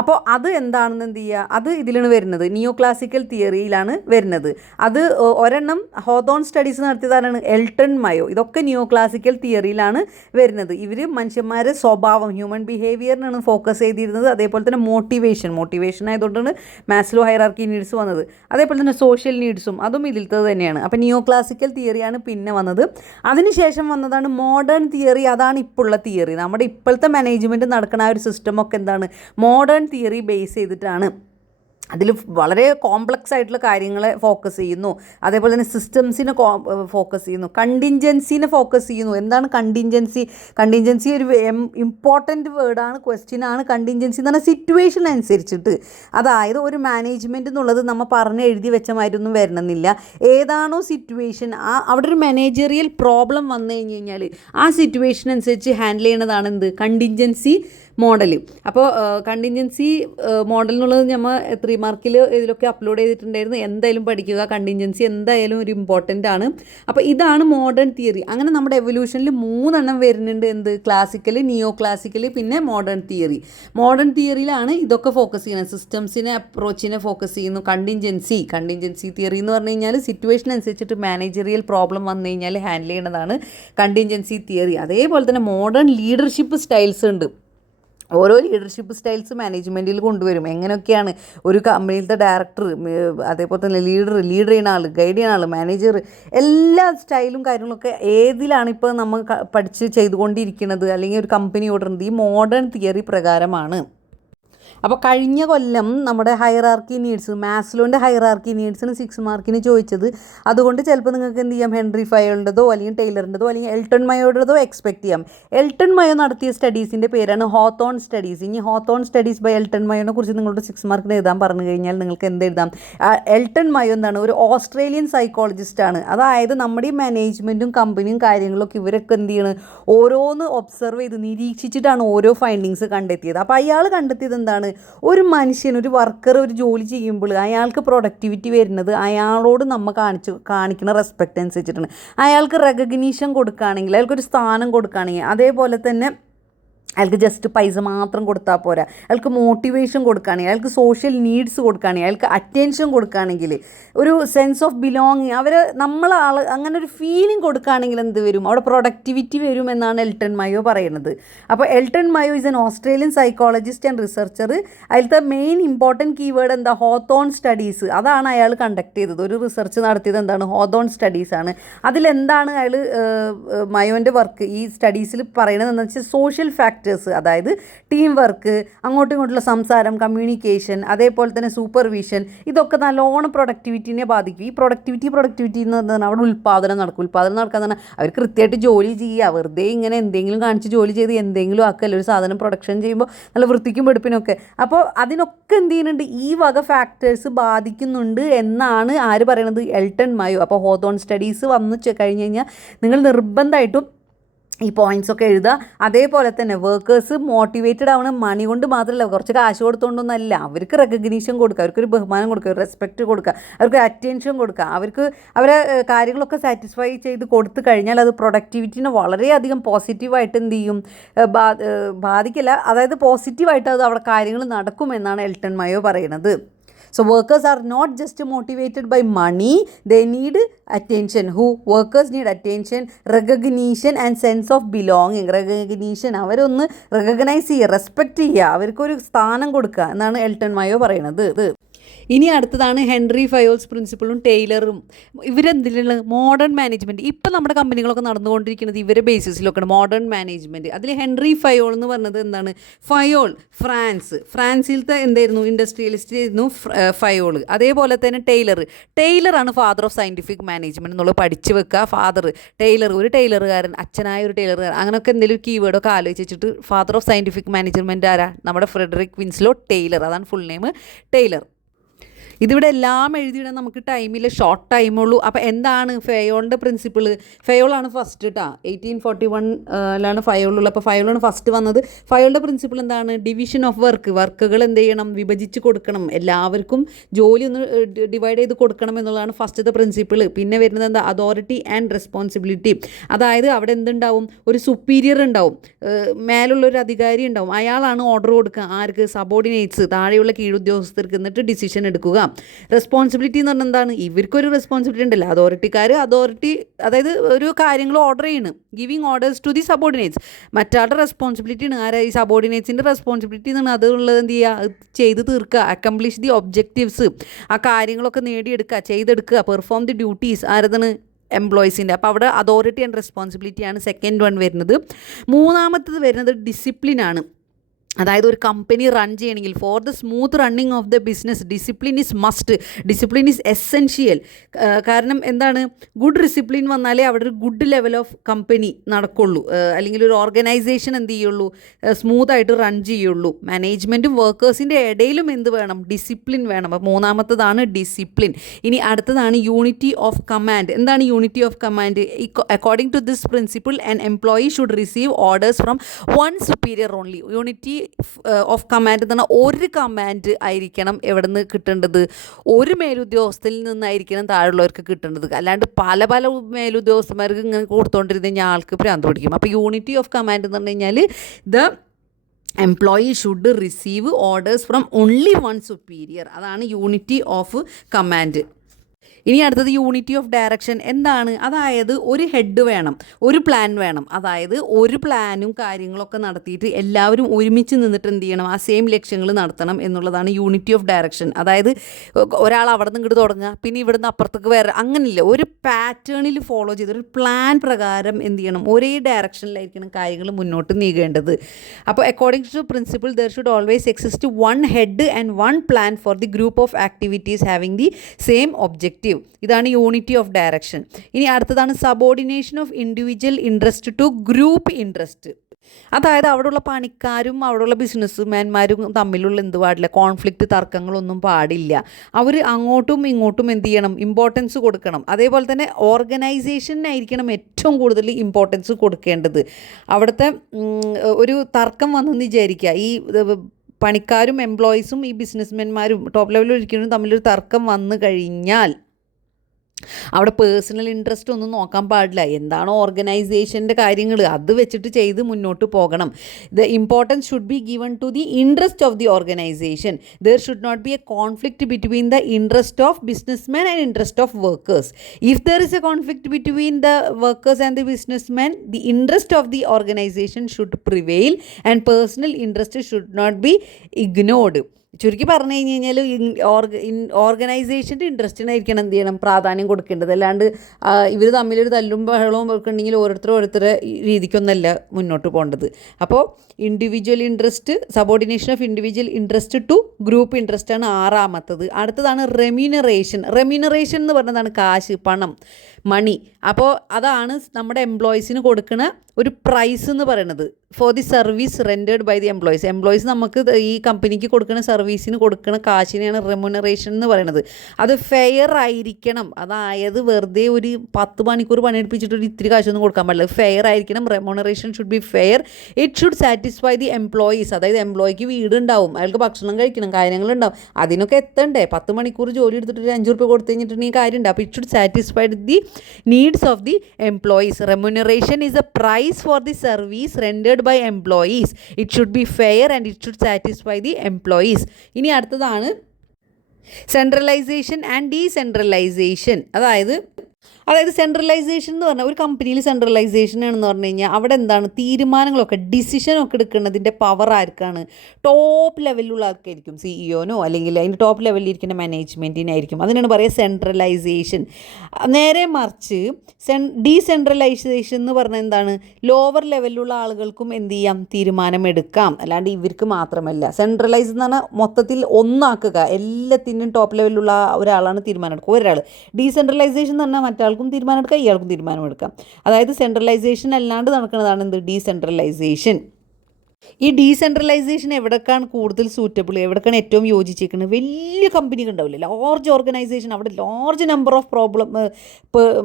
അപ്പോൾ അത് എന്താണെന്ന് എന്ത് ചെയ്യുക, അത് ഇതിലാണ് വരുന്നത്, നിയോ ക്ലാസിക്കൽ തിയറിയിലാണ് വരുന്നത്. അത് ഒരെണ്ണം ഹോത്തോൺ സ്റ്റഡീസ് നടത്തിയതാണ് എൽട്ടൺ മയോ. ഇതൊക്കെ നിയോ ക്ലാസിക്കൽ തിയറിയിലാണ് വരുന്നത്. ഇവർ മനുഷ്യന്മാരുടെ സ്വഭാവം, ഹ്യൂമൻ ബിഹേവിയറിനാണ് ഫോക്കസ് ചെയ്തിരുന്നത്. അതേപോലെ തന്നെ മോട്ടിവേഷൻ ആയതുകൊണ്ടാണ് മാസ്ലോ ഹൈറാർക്കി നീഡ്സ് വന്നത്. അതേപോലെ തന്നെ സോഷ്യൽ നീഡ്സും അതും ഇതിലത്തത് തന്നെയാണ്. അപ്പോൾ നിയോ ക്ലാസിക്കൽ തിയറിയാണ് പിന്നെ വന്നത്. അതിനുശേഷം വന്നതാണ് മോഡേൺ തിയറി. അതാണ് ഇപ്പോഴുള്ള തിയറി. നമ്മുടെ ഇപ്പോഴത്തെ മാനേജ്മെൻറ്റ് നടക്കുന്ന ആ ഒരു സിസ്റ്റമൊക്കെ എന്താണ്, മോഡേൺ തിയറി ബേസ് ചെയ്തിട്ടാണ്. അതിൽ വളരെ കോംപ്ലക്സ് ആയിട്ടുള്ള കാര്യങ്ങളെ ഫോക്കസ് ചെയ്യുന്നു. അതേപോലെ തന്നെ സിസ്റ്റംസിനെ ഫോക്കസ് ചെയ്യുന്നു, കണ്ടിൻജൻസിനെ ഫോക്കസ് ചെയ്യുന്നു. എന്താണ് കണ്ടിൻജൻസി ഒരു ഇമ്പോർട്ടൻറ്റ് വേർഡാണ്, ക്വസ്റ്റ്യനാണ്. കണ്ടിൻജൻസി എന്ന് പറഞ്ഞാൽ സിറ്റുവേഷൻ അനുസരിച്ചിട്ട്. അതായത് ഒരു മാനേജ്മെൻറ്റ് എന്നുള്ളത് നമ്മൾ പറഞ്ഞ് എഴുതി വെച്ച മാതിരിയൊന്നും വരണമെന്നില്ല. ഏതാണോ സിറ്റുവേഷൻ, അവിടെ ഒരു മാനേജറിയൽ പ്രോബ്ലം വന്നു കഴിഞ്ഞാൽ ആ സിറ്റുവേഷൻ അനുസരിച്ച് ഹാൻഡിൽ ചെയ്യണതാണ് എന്ത്, കണ്ടിൻജൻസി മോഡൽ. അപ്പോൾ കണ്ടിൻജൻസി മോഡൽ എന്നുള്ളത് നമ്മൾ 3 മാർക്കിൽ ഇതിലൊക്കെ അപ്ലോഡ് ചെയ്തിട്ടുണ്ടായിരുന്നു. എന്തായാലും പഠിക്കുക, കണ്ടിൻജൻസി എന്തായാലും ഒരു ഇമ്പോർട്ടൻ്റ് ആണ്. അപ്പോൾ ഇതാണ് മോഡേൺ തിയറി. അങ്ങനെ നമ്മുടെ എവല്യൂഷനിൽ 3 എണ്ണം വരുന്നുണ്ട്. എന്ത്, ക്ലാസിക്കൽ, നിയോ ക്ലാസിക്കൽ, പിന്നെ മോഡേൺ തിയറി. മോഡേൺ തിയറിയിലാണ് ഇതൊക്കെ ഫോക്കസ് ചെയ്യുന്നത്. സിസ്റ്റംസിനെ, അപ്രോച്ചിനെ ഫോക്കസ് ചെയ്യുന്നു. കണ്ടിൻജൻസി തിയറി എന്ന് പറഞ്ഞു കഴിഞ്ഞാൽ സിറ്റുവേഷൻ അനുസരിച്ചിട്ട് മാനേജറിയൽ പ്രോബ്ലം വന്നു കഴിഞ്ഞാൽ ഹാൻഡിൽ ചെയ്യുന്നതാണ് കണ്ടിൻജൻസി തിയറി. അതേപോലെ തന്നെ മോഡേൺ ലീഡർഷിപ്പ് സ്റ്റൈൽസ് ഉണ്ട്. ഓരോ ലീഡർഷിപ്പ് സ്റ്റൈൽസ് മാനേജ്മെൻറ്റിൽ കൊണ്ടുവരും. എങ്ങനെയൊക്കെയാണ് ഒരു കമ്പനിയിലത്തെ ഡയറക്ടർ, അതേപോലെ തന്നെ ലീഡ് ചെയ്യുന്ന ആൾ, ഗൈഡ് ചെയ്യുന്ന ആൾ, മാനേജർ, എല്ലാ സ്റ്റൈലും കാര്യങ്ങളൊക്കെ ഏതിലാണ് ഇപ്പോൾ നമ്മൾ പഠിച്ച് ചെയ്തുകൊണ്ടിരിക്കുന്നത് അല്ലെങ്കിൽ ഒരു കമ്പനി ഓടുന്നത് ഈ മോഡേൺ തിയറി പ്രകാരമാണ്. അപ്പോൾ കഴിഞ്ഞ കൊല്ലം നമ്മുടെ ഹൈറാർക്കി നീഡ്സ്, മാസ്ലോൻ്റെ ഹൈറാർക്കി നീഡ്സിന് 6 മാർക്കിന് ചോദിച്ചത്. അതുകൊണ്ട് ചിലപ്പോൾ നിങ്ങൾക്ക് എന്ത് ചെയ്യാം, ഹെൻറി ഫയോളിൻ്റെതോ അല്ലെങ്കിൽ ടൈലറിൻ്റെതോ അല്ലെങ്കിൽ എൽട്ടൺ മയോയുടേതോ എക്സ്പെക്ട് ചെയ്യാം. എൽട്ടൺ മയോ നടത്തിയ സ്റ്റഡീസിൻ്റെ പേരാണ് ഹോത്തോൺ സ്റ്റഡീസ്. ഇനി ഹോത്തോൺ സ്റ്റഡീസ് ബൈ എൽട്ടൺ മയോനെ കുറിച്ച് നിങ്ങളോട് 6 മാർക്കിന് എഴുതാൻ പറഞ്ഞു കഴിഞ്ഞാൽ നിങ്ങൾക്ക് എന്ത് എഴുതാം? എൽട്ടൺ മയോ എന്താണ്, ഒരു ഓസ്ട്രേലിയൻ സൈക്കോളജിസ്റ്റാണ്. അതായത് നമ്മുടെ ഈ മാനേജ്മെൻറ്റും കമ്പനിയും കാര്യങ്ങളൊക്കെ ഇവരൊക്കെ എന്ത് ചെയ്യണം, ഓരോന്ന് ഒബ്സർവ് ചെയ്ത് നിരീക്ഷിച്ചിട്ടാണ് ഓരോ ഫൈൻഡിങ്സ് കണ്ടെത്തിയത്. അപ്പോൾ അയാൾ കണ്ടെത്തിയത് എന്താണ്, ഒരു മനുഷ്യൻ, ഒരു വർക്കർ ഒരു ജോലി ചെയ്യുമ്പോൾ അയാൾക്ക് പ്രൊഡക്ടിവിറ്റി വരുന്നത് അയാളോട് നമ്മൾ കാണിക്കുന്ന റെസ്പെക്റ്റ് അനുസരിച്ചിട്ടാണ്. അയാൾക്ക് റെക്കഗ്നീഷൻ കൊടുക്കുകയാണെങ്കിൽ, അയാൾക്കൊരു സ്ഥാനം കൊടുക്കുകയാണെങ്കിൽ, അതേപോലെ തന്നെ അയാൾക്ക് ജസ്റ്റ് പൈസ മാത്രം കൊടുത്താൽ പോരാ, അയാൾക്ക് മോട്ടിവേഷൻ കൊടുക്കുകയാണെങ്കിൽ, അയാൾക്ക് സോഷ്യൽ നീഡ്സ് കൊടുക്കുകയാണെങ്കിൽ, അയാൾക്ക് അറ്റൻഷൻ കൊടുക്കുകയാണെങ്കിൽ, ഒരു സെൻസ് ഓഫ് ബിലോങ്ങിങ്, അങ്ങനെ ഒരു ഫീലിംഗ് കൊടുക്കുകയാണെങ്കിൽ എന്ത് വരും, അവിടെ പ്രൊഡക്ടിവിറ്റി വരും എന്നാണ് എൽട്ടൺ മയോ പറയുന്നത്. അപ്പോൾ Elton Mayo is an Australian psychologist and researcher. അതിലത്തെ മെയിൻ ഇമ്പോർട്ടൻറ്റ് കീവേഡ് എന്താ, ഹോത്തോൺ സ്റ്റഡീസ്. അതാണ് അയാൾ കണ്ടക്ട് ചെയ്തത്, ഒരു റിസർച്ച് നടത്തിയത് എന്താണ്, ഹോത്തോൺ സ്റ്റഡീസാണ്. അതിലെന്താണ് അയാൾ മയോൻ്റെ വർക്ക് ഈ സ്റ്റഡീസിൽ പറയുന്നത് എന്ന് വെച്ചാൽ സോഷ്യൽ ഫാക്ടേഴ്സ്, അതായത് ടീം വർക്ക്, അങ്ങോട്ടും ഇങ്ങോട്ടുള്ള സംസാരം, കമ്മ്യൂണിക്കേഷൻ, അതേപോലെ തന്നെ സൂപ്പർവിഷൻ, ഇതൊക്കെ നല്ലോണം പ്രൊഡക്ടിവിറ്റിനെ ബാധിക്കും. ഈ പ്രൊഡക്ടിവിറ്റി എന്ന് പറഞ്ഞാൽ അവിടെ ഉൽപ്പാദനം നടക്കാൻ തന്നെ അവർ കൃത്യമായിട്ട് ജോലി ചെയ്യുക, വെറുതെ ഇങ്ങനെ എന്തെങ്കിലും കാണിച്ച് ജോലി ചെയ്ത് എന്തെങ്കിലും ആക്കല്ല, ഒരു സാധനം പ്രൊഡക്ഷൻ ചെയ്യുമ്പോൾ നല്ല വൃത്തിക്കും വെടുപ്പിനൊക്കെ. അപ്പോൾ അതിനൊക്കെ എന്ത് ചെയ്യുന്നുണ്ട്, ഈ വക ഫാക്ടേഴ്സ് ബാധിക്കുന്നുണ്ട് എന്നാണ് ആര് പറയണത്, എൽട്ടൺ മയോ. അപ്പോൾ ഹോത്തോൺ സ്റ്റഡീസ് വന്ന് കഴിഞ്ഞ് കഴിഞ്ഞാൽ നിങ്ങൾ നിർബന്ധമായിട്ടും ഈ പോയിൻറ്റ്സൊക്കെ എഴുതുക. അതേപോലെ തന്നെ വർക്കേഴ്സ് മോട്ടിവേറ്റഡ് ആവണം, മണി കൊണ്ട് മാത്രമല്ല, കുറച്ച് കാശ് കൊടുത്തുകൊണ്ടൊന്നല്ല, അവർക്ക് റെക്കഗ്നീഷൻ കൊടുക്കുക, അവർക്കൊരു ബഹുമാനം കൊടുക്കുക, ഒരു റെസ്പെക്റ്റ് കൊടുക്കുക, അവർക്ക് അറ്റൻഷൻ കൊടുക്കുക, അവരെ കാര്യങ്ങളൊക്കെ സാറ്റിസ്ഫൈ ചെയ്ത് കൊടുത്തു കഴിഞ്ഞാൽ അത് പ്രൊഡക്ടിവിറ്റിനെ വളരെയധികം പോസിറ്റീവായിട്ട് എന്ത് ചെയ്യും, ബാധിക്കില്ല, അതായത് പോസിറ്റീവായിട്ട് അത് അവിടെ കാര്യങ്ങൾ നടക്കുമെന്നാണ് എൽട്ടൺ മയോ പറയുന്നത്. So workers are not just motivated by money, they need attention. Workers need attention, recognition and sense of belonging. Recognition, അവരൊന്ന് റെക്കഗ്നൈസ് ചെയ്യുക, റെസ്പെക്റ്റ് ചെയ്യുക, അവർക്കൊരു സ്ഥാനം കൊടുക്കുക എന്നാണ് എൽട്ടൺ മയോ പറയുന്നത്. ഇനി അടുത്തതാണ് ഹെൻറി ഫയോൾസ് പ്രിൻസിപ്പിളും ടൈലറും. ഇവരെന്തിലുള്ള മോഡേൺ മാനേജ്മെൻറ്റ്, ഇപ്പം നമ്മുടെ കമ്പനികളൊക്കെ നടന്നുകൊണ്ടിരിക്കുന്നത് ഇവരെ ബേസിസിലൊക്കെയാണ് മോഡേൺ മാനേജ്മെൻറ്റ്. അതിൽ ഹെൻറി ഫയോൾ എന്ന് പറഞ്ഞത് എന്താണ്, ഫയോൾ ഫ്രാൻസിലത്തെ എന്തായിരുന്നു, ഇൻഡസ്ട്രിയലിസ്റ്റ് ആയിരുന്നു ഫയോൾ. അതേപോലെ തന്നെ ടൈലറാണ് ഫാദർ ഓഫ് സയൻറ്റിഫിക് മാനേജ്മെൻറ്റ് എന്നുള്ളത് പഠിച്ചു വെക്കുക. ഒരു ടൈലറുകാരൻ, അച്ഛനായ ഒരു ടൈലറുകാരൻ, അങ്ങനെയൊക്കെ എന്തെങ്കിലും കീവേഡൊക്കെ ആലോചിച്ചിട്ട് ഫാദർ ഓഫ് സയൻറ്റിഫിക് മാനേജ്മെൻറ്റ് ആരാ, നമ്മുടെ ഫ്രെഡറിക് വിൻസ്ലോ ടൈലർ, അതാണ് ഫുൾ നെയിം, ടൈലർ. ഇതിവിടെ എല്ലാം എഴുതിയിടാൻ നമുക്ക് ടൈമില്ല, ഷോർട്ട് ടൈമുള്ളൂ. അപ്പോൾ എന്താണ് ഫയോളിൻ്റെ പ്രിൻസിപ്പിൾ? ഫയോളാണ് ഫസ്റ്റ് കേട്ടോ, 1841 ഫയോളുള്ളത്. അപ്പോൾ ഫയോളാണ് ഫസ്റ്റ് വന്നത്. ഫയോളിൻ്റെ പ്രിൻസിപ്പിൾ എന്താണ്, ഡിവിഷൻ ഓഫ് വർക്കുകൾ എന്ത് ചെയ്യണം, വിഭജിച്ച് കൊടുക്കണം, എല്ലാവർക്കും ജോലി ഒന്ന് ഡിവൈഡ് ചെയ്ത് കൊടുക്കണം എന്നുള്ളതാണ് ഫസ്റ്റത്തെ പ്രിൻസിപ്പിൾ. പിന്നെ വരുന്നത് എന്താ, അതോറിറ്റി ആൻഡ് റെസ്പോൺസിബിലിറ്റി. അതായത് അവിടെ എന്തുണ്ടാവും, ഒരു സുപ്പീരിയർ ഉണ്ടാവും, മേലുള്ളൊരു അധികാരി ഉണ്ടാവും, അയാളാണ് ഓർഡർ കൊടുക്കുക, ആർക്ക്, സബോർഡിനേറ്റ്സ്, താഴെയുള്ള കീഴുദ്യോഗസ്ഥർക്ക്, എന്നിട്ട് ഡിസിഷൻ എടുക്കുക. റെസ്പോൺസിബിലിറ്റി എന്ന് പറഞ്ഞാൽ എന്താണ്, ഇവർക്കൊരു റെസ്പോൺസിബിലിറ്റി ഉണ്ടല്ലോ, അതോറിറ്റി അതായത് ഒരു കാര്യങ്ങൾ ഓർഡർ ചെയ്യണ്, giving orders to the subordinates. മറ്റാളുടെ റെസ്പോൺസിബിലിറ്റിയാണ് ആരാ, ഈ സബോർഡിനേറ്റ്സിൻ്റെ റെസ്പോൺസിബിലിറ്റി എന്നാണ്. അതുള്ളത് എന്ത് ചെയ്യുക, ചെയ്ത് തീർക്കുക, അക്കംപ്ലിഷ് ദി ഒബ്ജക്റ്റീവ്സ്, ആ കാര്യങ്ങളൊക്കെ നേടിയെടുക്കുക, ചെയ്തെടുക്കുക, പെർഫോം ദി ഡ്യൂട്ടീസ്, ആരതാണ്, എംപ്ലോയീസിൻ്റെ. അപ്പോൾ അവിടെ അതോറിറ്റി ആൻഡ് റെസ്പോൺസിബിലിറ്റിയാണ് സെക്കൻഡ് വൺ വരുന്നത്. മൂന്നാമത്തത് വരുന്നത് ഡിസിപ്ലിനാണ്. അതായത് ഒരു കമ്പനി റൺ ചെയ്യണമെങ്കിൽ for the smooth running of the business discipline is must, discipline is essential. കാരണം എന്താണ്, ഗുഡ് ഡിസിപ്ലിൻ വന്നാലേ അവിടെ ഒരു ഗുഡ് ലെവൽ ഓഫ് കമ്പനി നടക്കുള്ളൂ, അല്ലെങ്കിൽ ഒരു ഓർഗനൈസേഷൻ എന്ത് ചെയ്യുള്ളൂ, സ്മൂത്തായിട്ട് റൺ ചെയ്യുള്ളൂ. മാനേജ്മെൻറ്റും വർക്കേഴ്സിൻ്റെ ഇടയിലും എന്ത് വേണം, ഡിസിപ്ലിൻ വേണം. അപ്പോൾ മൂന്നാമത്തതാണ് ഡിസിപ്ലിൻ. ഇനി അടുത്തതാണ് യൂണിറ്റി ഓഫ് കമാൻഡ്. എന്താണ് unity of command? According to this principle an employee should receive orders from one superior only. Unity of command എന്ന് പറഞ്ഞാൽ ഒരു കമാൻഡ് ആയിരിക്കണം എവിടെ നിന്ന് കിട്ടേണ്ടത്, ഒരു മേലുദ്യോഗസ്ഥനിൽ നിന്നായിരിക്കണം താഴെയുള്ളവർക്ക് കിട്ടേണ്ടത്. അല്ലാണ്ട് പല മേലുദ്യോഗസ്ഥന്മാർക്ക് ഇങ്ങനെ കൊടുത്തുകൊണ്ടിരുന്ന കഴിഞ്ഞാൽ ആൾക്ക് ഭ്രാന്ത് പിടിക്കും. അപ്പോൾ യൂണിറ്റി ഓഫ് കമാൻഡ് എന്ന് പറഞ്ഞു കഴിഞ്ഞാൽ the employee should receive orders from only one superior, അതാണ് യൂണിറ്റി ഓഫ് കമാൻഡ്. ഇനി അടുത്തത് യൂണിറ്റി ഓഫ് ഡയറക്ഷൻ എന്താണ്? അതായത് ഒരു ഹെഡ് വേണം, ഒരു പ്ലാൻ വേണം. അതായത് ഒരു പ്ലാനും കാര്യങ്ങളൊക്കെ നടത്തിയിട്ട് എല്ലാവരും ഒരുമിച്ച് നിന്നിട്ട് എന്ത് ചെയ്യണം, ആ സെയിം ലക്ഷ്യങ്ങൾ നടത്തണം എന്നുള്ളതാണ് യൂണിറ്റി ഓഫ് ഡയറക്ഷൻ. അതായത് ഒരാൾ അവിടെ നിന്ന് ഇങ്ങോട്ട് തുടങ്ങുക, പിന്നെ ഇവിടുന്ന് അപ്പുറത്തേക്ക് വേറെ, അങ്ങനെയില്ല. ഒരു പാറ്റേണിൽ ഫോളോ ചെയ്ത് ഒരു പ്ലാൻ പ്രകാരം എന്ത് ചെയ്യണം, ഒരേ ഡയറക്ഷനിലായിരിക്കണം കാര്യങ്ങൾ മുന്നോട്ട് നീങ്ങേണ്ടത്. അപ്പോൾ according to principle there should always exist one head and one plan for the group of activities having the same objective. ഇതാണ് യൂണിറ്റി ഓഫ് ഡയറക്ഷൻ. ഇനി അടുത്തതാണ് subordination of individual interest to group interest. അതായത് അവിടെയുള്ള പണിക്കാരും അവിടെയുള്ള ബിസിനസ്മാൻമാരും തമ്മിലുള്ള എന്ത് പാടില്ല, conflict, തർക്കങ്ങളൊന്നും പാടില്ല. അവർ അങ്ങോട്ടും ഇങ്ങോട്ടും എന്ത് ചെയ്യണം, ഇമ്പോർട്ടൻസ് കൊടുക്കണം. അതേപോലെ തന്നെ ഓർഗനൈസേഷനായിരിക്കണം ഏറ്റവും കൂടുതൽ ഇമ്പോർട്ടൻസ് കൊടുക്കേണ്ടത്. അവിടുത്തെ ഒരു തർക്കം വന്നെന്ന് വിചാരിക്കുക, ഈ പണിക്കാരും എംപ്ലോയീസും ഈ ബിസിനസ്മാൻമാരും ടോപ്പ് ലെവലിൽ ഇരിക്കുന്നതും തമ്മിലൊരു തർക്കം വന്നു കഴിഞ്ഞാൽ അവിടെ പേഴ്സണൽ ഇൻട്രസ്റ്റ് ഒന്നും നോക്കാൻ പാടില്ല. എന്താണോ ഓർഗനൈസേഷൻ്റെ കാര്യങ്ങൾ അത് വെച്ചിട്ട് ചെയ്ത് മുന്നോട്ട് പോകണം. The importance should be given to the interest of the organization. There should not be a conflict between the interest of businessman and interest of workers. If there is a conflict between the workers and the businessman, the interest of the organization should prevail and personal interest should not be ignored. ചുരുക്കി പറഞ്ഞു കഴിഞ്ഞ് കഴിഞ്ഞാൽ ഓർഗനൈസേഷൻ്റെ ഇൻട്രസ്റ്റിനായിരിക്കണം എന്ത് ചെയ്യണം, പ്രാധാന്യം കൊടുക്കേണ്ടത്. അല്ലാണ്ട് ഇവർ തമ്മിലൊരു തല്ലും ബഹളവും ഒക്കെ ഉണ്ടെങ്കിൽ ഓരോരുത്തരുടെ രീതിക്കൊന്നല്ല മുന്നോട്ട് പോകേണ്ടത്. അപ്പോൾ individual interest, subordination of individual interest to group interest ആണ് ആറാമത്തത്. അടുത്തതാണ് റെമ്യൂണറേഷൻ. റെമ്യൂണറേഷൻ എന്ന് പറഞ്ഞതാണ് കാശ്, പണം, മണി. അപ്പോൾ അതാണ് നമ്മുടെ എംപ്ലോയീസിന് കൊടുക്കുന്ന ഒരു പ്രൈസ് എന്ന് പറയുന്നത് for the service rendered by the employees. Employees നമുക്ക് ഈ കമ്പനിക്ക് കൊടുക്കുന്ന സർവീസിന് കൊടുക്കുന്ന കാശിനെയാണ് റെമ്യൂണറേഷൻ എന്ന് പറയുന്നത്. അത് ഫെയർ ആയിരിക്കണം. അതായത് വെറുതെ ഒരു 10 മണിക്കൂർ പണിയെടുപ്പിച്ചിട്ട് ഒരു ഇത്തിരി കാശൊന്നും കൊടുക്കാൻ പാടില്ല. ഫെയർ ആയിരിക്കണം. Remuneration should be fair. It should satisfy the employees. അതായത് എംപ്ലോയിക്ക് വീടുണ്ടാവും, അയാൾക്ക് ഭക്ഷണം കഴിക്കണം, കാര്യങ്ങളുണ്ടാവും, അതിനൊക്കെ എത്തണ്ടേ. 10 മണിക്കൂർ ജോലി എടുത്തിട്ട് ഒരു 5 രൂപ കൊടുത്തു കഴിഞ്ഞിട്ടുണ്ടെങ്കിൽ കാര്യമുണ്ട്. അപ്പോൾ it should satisfy the needs of the employees. Remuneration is a price for the service rendered by employees. It should be fair and it should satisfy the employees. ഇനി അടുത്തതാണ് സെൻട്രലൈസേഷൻ ആൻഡ് ഡീസെൻട്രലൈസേഷൻ. അതായത് centralisation എന്ന് പറഞ്ഞാൽ ഒരു കമ്പനിയിൽ centralisation ആണെന്ന് പറഞ്ഞു കഴിഞ്ഞാൽ അവിടെ എന്താണ്, തീരുമാനങ്ങളൊക്കെ ഡിസിഷനൊക്കെ എടുക്കുന്നതിൻ്റെ പവർ ആർക്കാണ്, ടോപ്പ് ലെവലിലുള്ള ആൾക്കായിരിക്കും, സിഇഒനോ അല്ലെങ്കിൽ അതിൻ്റെ ടോപ്പ് ലെവലിൽ ഇരിക്കുന്ന മാനേജ്മെൻറ്റിനായിരിക്കും. അതിനാണ് പറയുക സെൻട്രലൈസേഷൻ. നേരെ മറിച്ച് ഡീസെൻട്രലൈസേഷൻ എന്ന് പറഞ്ഞാൽ എന്താണ്, ലോവർ ലെവലിലുള്ള ആളുകൾക്കും എന്ത് ചെയ്യാം, തീരുമാനമെടുക്കാം, അല്ലാണ്ട് ഇവർക്ക് മാത്രമല്ല. സെൻട്രലൈസ് എന്ന് പറഞ്ഞാൽ മൊത്തത്തിൽ ഒന്നാക്കുക, എല്ലാത്തിനും ടോപ്പ് ലെവലിലുള്ള ഒരാളാണ് തീരുമാനമെടുക്കുക, ഒരാൾ. ഡീസെൻട്രലൈസേഷൻ എന്ന് പറഞ്ഞാൽ മറ്റാൾക്കും തീരുമാനമെടുക്കാം, ഇയാൾക്കും തീരുമാനമെടുക്കാം. അതായത് സെൻട്രലൈസേഷൻ അല്ലാണ്ട് നടക്കുന്നതാണ് എന്ത്, ഡീസെൻട്രലൈസേഷൻ. ഈ ഡീസെൻട്രലൈസേഷൻ എവിടേക്കാണ് കൂടുതൽ സൂറ്റബിൾ, എവിടേക്കാണ് ഏറ്റവും യോജിച്ചിരിക്കുന്നത്, വലിയ കമ്പനികൾ ഉണ്ടാവില്ല, ലാർജ് ഓർഗനൈസേഷൻ, അവിടെ ലാർജ് നമ്പർ ഓഫ്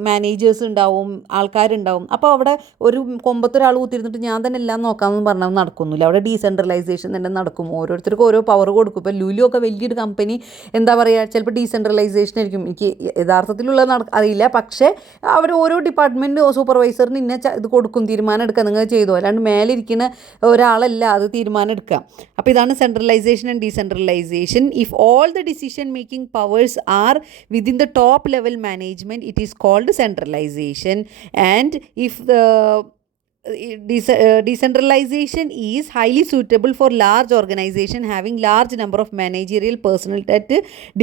മാനേജേഴ്സ് ഉണ്ടാവും, ആൾക്കാരുണ്ടാവും. അപ്പോൾ അവിടെ ഒരു കൊമ്പത്തൊരാൾ കൂത്തിരുന്നിട്ട് ഞാൻ തന്നെ എല്ലാം നോക്കാമെന്ന് പറഞ്ഞാൽ നടക്കുന്നില്ല. അവിടെ ഡീസെൻട്രലൈസേഷൻ തന്നെ നടക്കും. ഓരോരുത്തർക്കും ഓരോ പവർ കൊടുക്കും. ഇപ്പോൾ ലുലു ഒക്കെ വലിയൊരു കമ്പനി, എന്താ പറയുക, ചിലപ്പോൾ ഡീസെൻട്രലൈസേഷൻ ആയിരിക്കും. എനിക്ക് യഥാർത്ഥത്തിലുള്ള അറിയില്ല. പക്ഷേ അവർ ഓരോ ഡിപ്പാർട്ട്മെൻറ്റ് സൂപ്പർവൈസറിന് ഇന്ന ഇത് കൊടുക്കും, തീരുമാനം എടുക്കുക, നിങ്ങൾ ചെയ്തോ, അല്ലാണ്ട് മേലിരിക്കുന്ന ഒരാളല്ല അത് തീരുമാനം എടുക്കുക. അപ്പോൾ ഇതാണ് centralization and decentralization. If all the decision making powers are within the top level management it is called centralization. And if decentralization is highly suitable for large organization having large number of managerial personnel at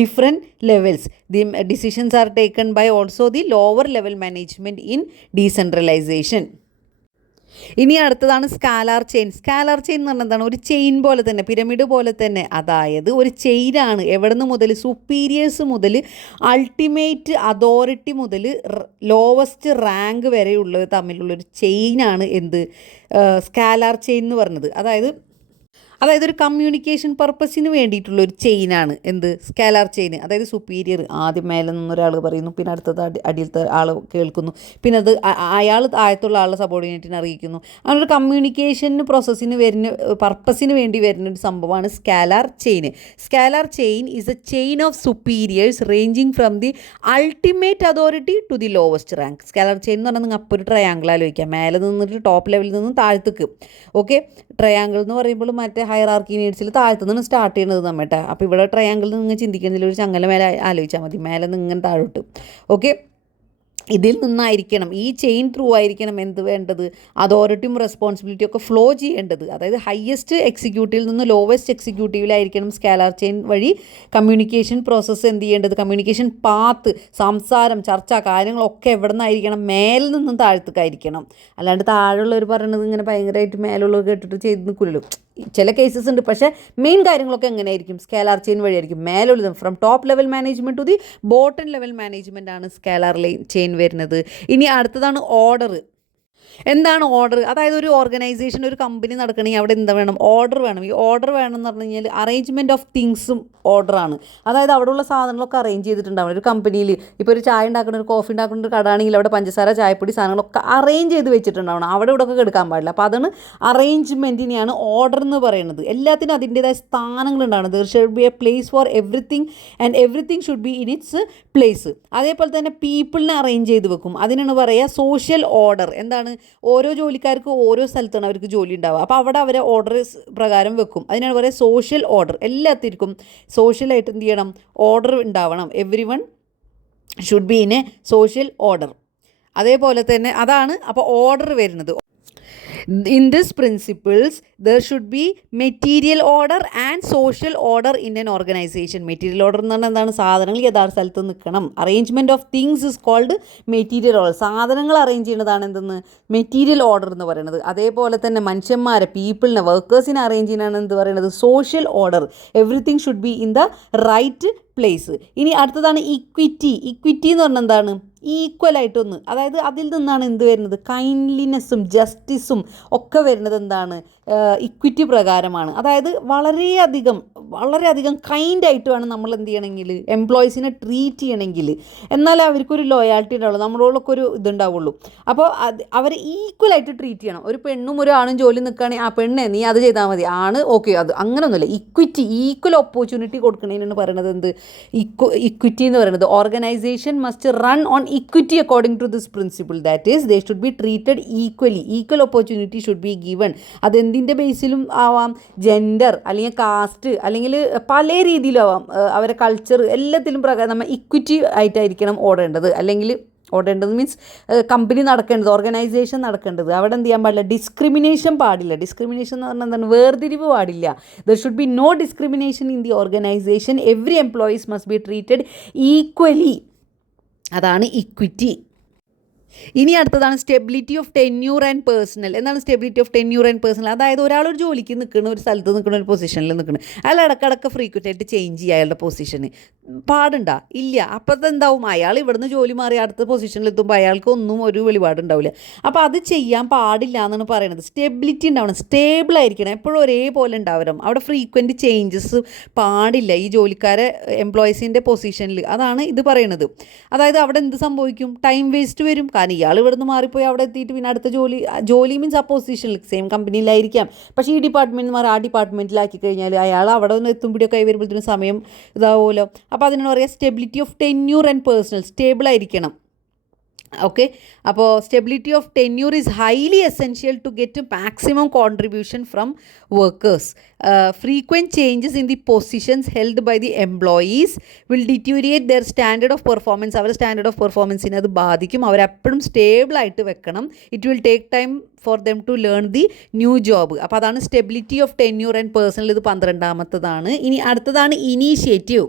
different levels. The decisions are taken by also the lower level management in decentralization. ഇനി അടുത്തതാണ് scalar chain. Scalar chain എന്ന് പറഞ്ഞാൽ എന്താണ്, ഒരു chain പോലെ തന്നെ, pyramid പോലെ തന്നെ. അതായത് ഒരു ചെയിനാണ്, എവിടെ നിന്ന് മുതൽ, സുപ്പീരിയേഴ്സ് മുതൽ അൾട്ടിമേറ്റ് അതോറിറ്റി മുതൽ ലോവസ്റ്റ് റാങ്ക് വരെയുള്ളത് തമ്മിലുള്ളൊരു ചെയിനാണ് എന്ത്, സ്കാലാർ ചെയിൻ എന്ന് പറഞ്ഞത്. അതായത് ഒരു കമ്മ്യൂണിക്കേഷൻ പർപ്പസിന് വേണ്ടിയിട്ടുള്ളൊരു ചെയിനാണ് എന്ത്, സ്കാലാർ ചെയിൻ. അതായത് സുപ്പീരിയർ ആദ്യം മേലെ നിന്നൊരാൾ പറയുന്നു, പിന്നെ അടുത്തത് അടിയിലത്തെ ആൾ കേൾക്കുന്നു, പിന്നെ അത് അയാൾ താഴത്തുള്ള ആൾ സബോർഡിനേറ്റിനെ അറിയിക്കുന്നു. അങ്ങനെ ഒരു കമ്മ്യൂണിക്കേഷന് പ്രോസസ്സിന് പർപ്പസിന് വേണ്ടി വരുന്നൊരു സംഭവമാണ് scalar chain. Scalar chain is a chain of superiors ranging from the ultimate authority to the lowest rank. Scalar chain എന്ന് പറഞ്ഞാൽ നിങ്ങൾ അപ്പോൾ ഒരു ട്രയാങ്കിൾ ആലോചിക്കാം, മേലെ നിന്നിട്ട് ടോപ്പ് ലെവലിൽ നിന്ന് താഴത്തേക്ക്. ഓക്കെ, ട്രയാങ്കിൾ എന്ന് പറയുമ്പോൾ മറ്റേ ഹയറാർക്കി നീഡ്സിൽ താഴത്തുനിന്ന് സ്റ്റാർട്ട് ചെയ്യുന്നത് നമ്മട്ടെ. അപ്പോൾ ഇവിടെ ട്രയാങ്കിൾ നിങ്ങൾ ചിന്തിക്കുന്നതിൽ ഒരു ചങ്ങല മേലെ ആലോചിച്ചാൽ മതി, മേലെ നിന്ന് ഇങ്ങനെ താഴോട്ട്. ഓക്കെ, ഇതിൽ നിന്നായിരിക്കണം, ഈ ചെയിൻ ത്രൂ ആയിരിക്കണം എന്ത് വേണ്ടത്, അതോറിറ്റിയും റെസ്പോൺസിബിലിറ്റിയും ഒക്കെ ഫ്ലോ ചെയ്യേണ്ടത്. അതായത് ഹയസ്റ്റ് എക്സിക്യൂട്ടീവിൽ നിന്ന് ലോവസ്റ്റ് എക്സിക്യൂട്ടീവിലായിരിക്കണം സ്കാലാർ ചെയിൻ വഴി കമ്മ്യൂണിക്കേഷൻ പ്രോസസ്സ് എന്ത് ചെയ്യേണ്ടത്, കമ്മ്യൂണിക്കേഷൻ പാത്ത്, സംസാരം, ചർച്ച, കാര്യങ്ങളൊക്കെ എവിടെ നിന്നായിരിക്കണം, മേലിൽ നിന്നും താഴത്തേക്കായിരിക്കണം. അല്ലാണ്ട് താഴെയുള്ളവർ പറയണത് ഇങ്ങനെ ഭയങ്കരമായിട്ട് മേലുള്ളവർ കേട്ടിട്ട് ചെയ്ത് നിൽക്കില്ലല്ലോ. ചില കേസസ് ഉണ്ട്, പക്ഷേ മെയിൻ കാര്യങ്ങളൊക്കെ എങ്ങനെയായിരിക്കും, സ്കാലാർ ചെയിൻ വഴിയായിരിക്കും. മേലുള്ള from top level management to the bottom level management ആണ് സ്കാലാർ ചെയിൻ വരുന്നത്. ഇനി അടുത്തതാണ് ഓർഡർ. എന്താണ് ഓർഡർ? അതായത് ഒരു ഓർഗനൈസേഷൻ, ഒരു കമ്പനി നടക്കണമെങ്കിൽ അവിടെ എന്താ വേണം, ഓർഡർ വേണം. ഈ ഓർഡർ വേണം എന്ന് പറഞ്ഞു കഴിഞ്ഞാൽ അറേഞ്ച്മെൻറ്റ് ഓഫ് തിങ്സും ഓർഡറാണ്. അതായത് അവിടെയുള്ള സാധനങ്ങളൊക്കെ അറേഞ്ച് ചെയ്തിട്ടുണ്ടാവണം. ഒരു കമ്പനിയിൽ ഇപ്പോൾ ഒരു ചായ ഉണ്ടാക്കുന്ന, ഒരു കോഫി ഉണ്ടാക്കുന്ന ഒരു കട ആണെങ്കിൽ അവിടെ പഞ്ചസാര, ചായപ്പൊടി സാധനങ്ങളൊക്കെ അറേഞ്ച് ചെയ്ത് വെച്ചിട്ടുണ്ടാവണം. അവിടെ ഇവിടെ ഒക്കെ എടുക്കാൻ പാടില്ല. അപ്പോൾ അതാണ് അറേഞ്ച്മെൻറ്റിനെയാണ് ഓർഡർ എന്ന് പറയുന്നത്. എല്ലാത്തിനും അതിൻ്റേതായ സ്ഥാനങ്ങളുണ്ടാവണം. There should be a place for everything and everything should be in its place. അതേപോലെ തന്നെ പീപ്പിളിനെ അറേഞ്ച് ചെയ്ത് വെക്കും. അതിനാണ് പറയുക സോഷ്യൽ ഓർഡർ. എന്താണ്, ഓരോ ജോലിക്കാർക്ക് ഓരോ സ്ഥലത്താണ് അവർക്ക് ജോലി ഉണ്ടാവുക. അപ്പോൾ അവിടെ അവരെ ഓർഡർ പ്രകാരം വെക്കും. അതിനാണ് പറയുക സോഷ്യൽ ഓർഡർ. എല്ലാത്തിനും സോഷ്യലായിട്ട് എന്ത് ചെയ്യണം, ഓർഡർ ഉണ്ടാവണം. Every one should be in A social order. അതേപോലെ തന്നെ അതാണ് അപ്പോൾ ഓർഡർ വരുന്നത്. In this principles there should be material order and social order in an organization. Material order എന്ന് പറഞ്ഞാൽ എന്താണ്, സാധനങ്ങൾ യഥാർത്ഥ സ്ഥലത്ത് നിൽക്കണം. Arrangement of things is called material order. സാധനങ്ങൾ അറേഞ്ച് ചെയ്യുന്നതാണ് എന്തെന്ന്, മെറ്റീരിയൽ ഓർഡർ എന്ന് പറയുന്നത്. അതേപോലെ തന്നെ മനുഷ്യന്മാരെ, പീപ്പിളിനെ, വർക്കേഴ്സിനെ അറേഞ്ച് ചെയ്യുന്നതാണ് എന്ത് പറയുന്നത്, social order. Everything should be in the right place. ഇനി അടുത്തതാണ് ഇക്വിറ്റി. ഇക്വിറ്റി എന്ന് പറഞ്ഞാൽ എന്താണ്, ഈക്വലായിട്ടൊന്ന്. അതായത് അതിൽ നിന്നാണ് എന്ത് വരുന്നത്, കൈൻഡ്ലിനെസ്സും ജസ്റ്റിസും ഒക്കെ വരുന്നത് എന്താണ്, ഇക്വിറ്റി പ്രകാരമാണ്. അതായത് വളരെയധികം കൈൻഡായിട്ട് വേണം നമ്മൾ എന്ത് ചെയ്യണമെങ്കിൽ, എംപ്ലോയീസിനെ ട്രീറ്റ് ചെയ്യണമെങ്കിൽ. എന്നാലേ അവർക്കൊരു ലോയാലിറ്റി ഉണ്ടാവുള്ളൂ, നമ്മളോടൊക്കെ ഒരു ഇതുണ്ടാവുള്ളൂ. അപ്പോൾ അവരെ ഈക്വലായിട്ട് ട്രീറ്റ് ചെയ്യണം. ഒരു പെണ്ണും ഒരു ആണും ജോലി നിൽക്കുകയാണെങ്കിൽ ആ പെണ്ണെ നീ അത് ചെയ്താൽ മതി, ആണ് ഓക്കെ, അത് അങ്ങനെയൊന്നുമില്ല. ഇക്വിറ്റി, ഈക്വൽ ഓപ്പർച്യൂണിറ്റി കൊടുക്കണതിനാണ് പറയുന്നത് എന്ത്, ഇക്വിറ്റി എന്ന് പറയുന്നത്. Organisation must run on equity according to this principle. That is they should be treated equally. Equal opportunity should be given. അതെന്തിൻ്റെ ബേസിലും ആവാം, ജെൻഡർ അല്ലെങ്കിൽ കാസ്റ്റ് അല്ലെങ്കിൽ പല രീതിയിലും ആവാം, അവരെ കൾച്ചർ എല്ലാത്തിലും പ്രകാരം നമ്മൾ ഇക്വിറ്റി ആയിട്ടായിരിക്കണം ഓടേണ്ടത്. അല്ലെങ്കിൽ ഓടേണ്ടത് മീൻസ് കമ്പനി നടക്കേണ്ടത്, ഓർഗനൈസേഷൻ നടക്കേണ്ടത്. അവിടെ എന്ത് ചെയ്യാൻ പാടില്ല, ഡിസ്ക്രിമിനേഷൻ പാടില്ല. ഡിസ്ക്രിമിനേഷൻ എന്ന് പറഞ്ഞാൽ എന്താണ്, വേർതിരിവ് പാടില്ല. There should be no discrimination in the organisation. Every employees must be treated equally. അതാണ് ഇക്വിറ്റി. ഇനി അടുത്തതാണ് stability of tenure and personnel. എന്താണ് stability of tenure and personnel? അതായത് ഒരാളൊരു ജോലിക്ക് നിൽക്കുന്ന, ഒരു സ്ഥലത്ത് നിൽക്കുന്ന, ഒരു പൊസിഷനിൽ നിൽക്കണം, അയാൾ ഇടക്കിടക്ക് ഫ്രീക്വൻ്റ് ആയിട്ട് ചേഞ്ച് ചെയ്യുക അയാളുടെ പൊസിഷന്. പാടുണ്ടോ? ഇല്ല. അപ്പോൾ എന്താവും, അയാൾ ഇവിടുന്ന് ജോലി മാറി അടുത്ത പൊസിഷനിൽ എത്തുമ്പോൾ അയാൾക്ക് ഒന്നും ഒരു വെളിപാടുണ്ടാവില്ല. അപ്പോൾ അത് ചെയ്യാൻ പാടില്ല എന്നാണ് പറയുന്നത്. സ്റ്റെബിലിറ്റി ഉണ്ടാവണം, സ്റ്റേബിൾ ആയിരിക്കണം, എപ്പോഴും ഒരേപോലെ ഉണ്ടാവണം. അവിടെ ഫ്രീക്വൻറ്റ് ചേഞ്ചസ് പാടില്ല ഈ ജോലിക്കാരെ, എംപ്ലോയീസിൻ്റെ പൊസിഷനിൽ. അതാണ് ഇത് പറയുന്നത്. അതായത് അവിടെ എന്ത് സംഭവിക്കും, ടൈം വേസ്റ്റ് വരും. കാരണം ഇയാൾ ഇവിടുന്ന് മാറിപ്പോയി അവിടെ എത്തിയിട്ട് പിന്നെ അടുത്ത ജോലി മീൻസ് ആ പൊസിഷനിൽ സെയിം കമ്പനിയിലായിരിക്കാം, പക്ഷേ ഈ ഡിപ്പാർട്ട്മെൻറ്റിൽ മാറി ആ ഡിപ്പാർട്ട്മെൻറ്റിലാക്കി കഴിഞ്ഞാൽ അയാൾ അവിടെ ഒന്ന് എത്തുമ്പോഴൊക്കെ വരുമ്പോഴത്തേനും സമയം ഇതാവുമല്ലോ. അപ്പോൾ അതിനാണ് പറയുക stability of tenure and personnel. Stable ആയിരിക്കണം. ഓക്കെ, അപ്പോൾ stability of tenure is highly essential to get maximum contribution from workers. Frequent changes in the positions held by the employees will deteriorate their standard of performance. അവരുടെ standard of പെർഫോമൻസിനെ അത് ബാധിക്കും. അവരെപ്പോഴും സ്റ്റേബിളായിട്ട് വെക്കണം. It will take time for them to learn the new job. അപ്പോൾ അതാണ് stability of tenure and personnel. ഇത് 12ാമത്തതാണ്. ഇനി അടുത്തതാണ് ഇനീഷ്യേറ്റീവ്.